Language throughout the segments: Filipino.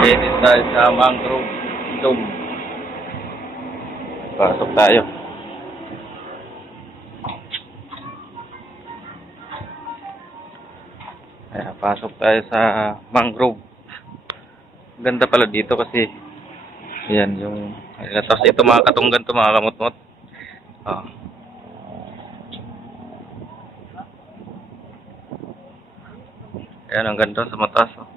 Edit tayo sa mangrove tomb. Pasok tayo. Ayan, pasok tayo sa mangrove. Ganda pala dito kasi ayan yung tapos ito mga katunggan to, mga kamot-mot. Oh. Ayan, ang ganda sa mataas. Oh.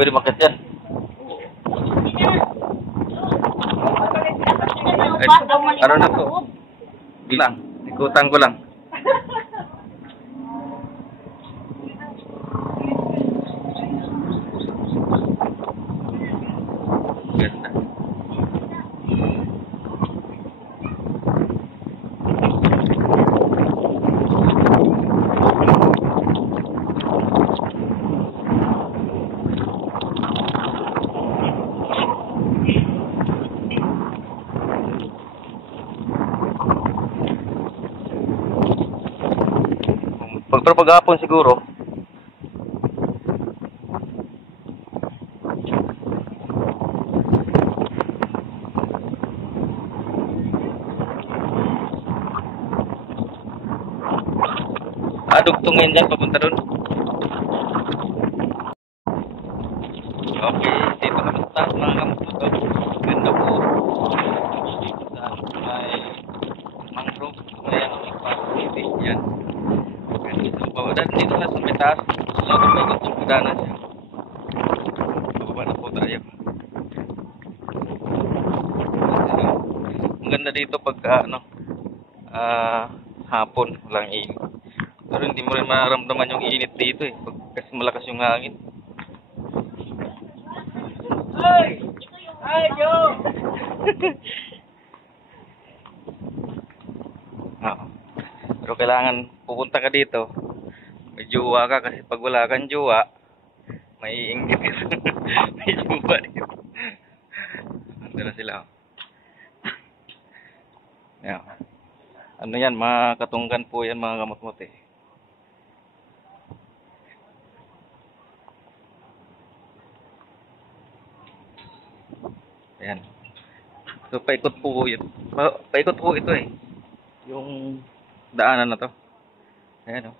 Pwede makit yan. Ano na to? Bilang. Ikutan ko lang. Ganda. Pero paghapon siguro dugtungin dyan papunta doon. Okay, dito kami sa taas mga kamot. Ganda po sa may mangrove. Ayan ang ipapaliti yan. Dan dito na sa may taas, nakapagod yung pagdanan siya. Bababa na po tayo. Ang ganda dito pagka hapon, walang init. Pero hindi mo rin mararamdaman yung init dito kasi malakas yung hangin. Ay! Ay, Joe! Pero kailangan pupunta ka dito. May jowa ka kasi pag wala kang jowa, may iinggit ka. May jowa dito. Ando na sila. Yan. Ano yan, mga katunggan po yan, mga kamot-mot eh. Ayan. So paikot po ito. Paikot po ito eh. Yung daanan na to. Ayan o.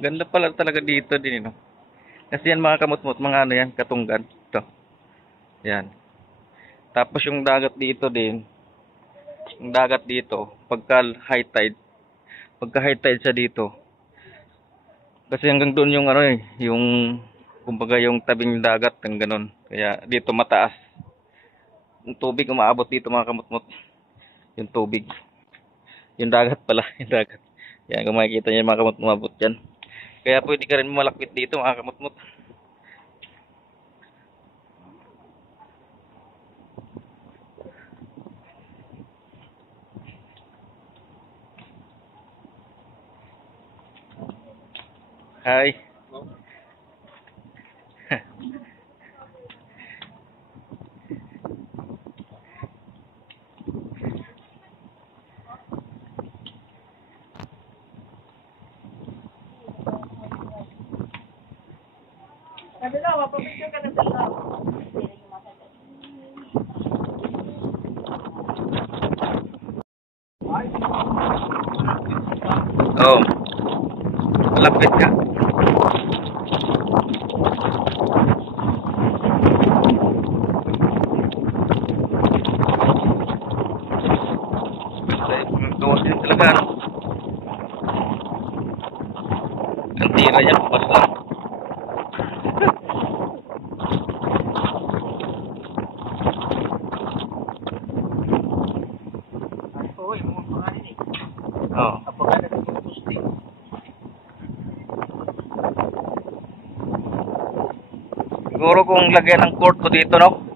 Ganda pala talaga dito din, no? Kasi yan mga kamot-mot, mga ano yan, katunggan. Ito. Yan. Tapos yung dagat dito din, yung dagat dito, pagka high tide siya dito. Kasi hanggang doon yung ano eh, yung kumbaga yung tabing dagat, ng ganon. Kaya dito mataas. Yung tubig umaabot dito mga kamot-mot. Yung tubig. Yung dagat pala, yung dagat. Yan, kung makikita niyo mga kamot, umabot yan. Kaya pwede ka rin malapit dito mga kamot-mot. Hi. Kadalawa, pag-picture ka ng dalawa. Oh. Lapit ka. Tuwas din talaga, no? Ang tira niya, bukas lang. Oh. Siguro kung lagyan ng court ko dito, no?